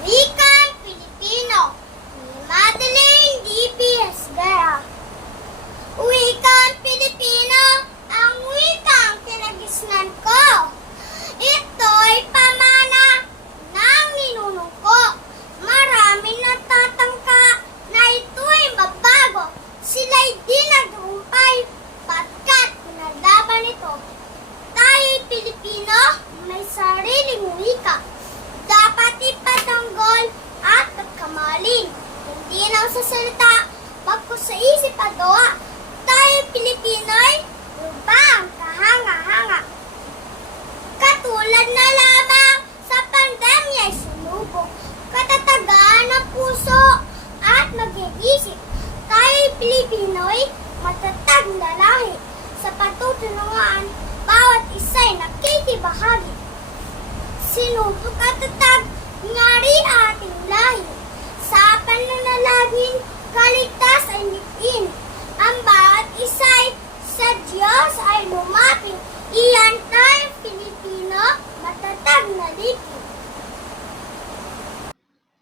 Wikang Pilipino ni Madeline D.P.S. Gaya. Wikang Pilipino ang wikang kinagisnan ko. Ito'y pamana ng ninuno ko. Maraming natatangka na ito'y mabago. Sila'y di nagtagumpay pagkat pinaglaban ito. Tayo'y Pilipino, may sariling wika. Dapat ipatanggol at pagkamalin. Hindi lang sa salita, bagkus sa isip at gawa. Tayo'y Pilipino'y lubang kahanga-hanga. Katulad na lamang sa pandemya'y sumubok. Katatagan ng puso at mag-iisip. Tayo'y Pilipino'y matatag na lahi. Sa patutunungan, bawat isa'y nakikibahagi. Sinubok at tatag, ngari ating lahi. Sa pananalangin, kaligtas ay nitin. Ang bawat isa'y sa Diyos ay lumapit. Iyan tayong Pilipino, matatag na lipi.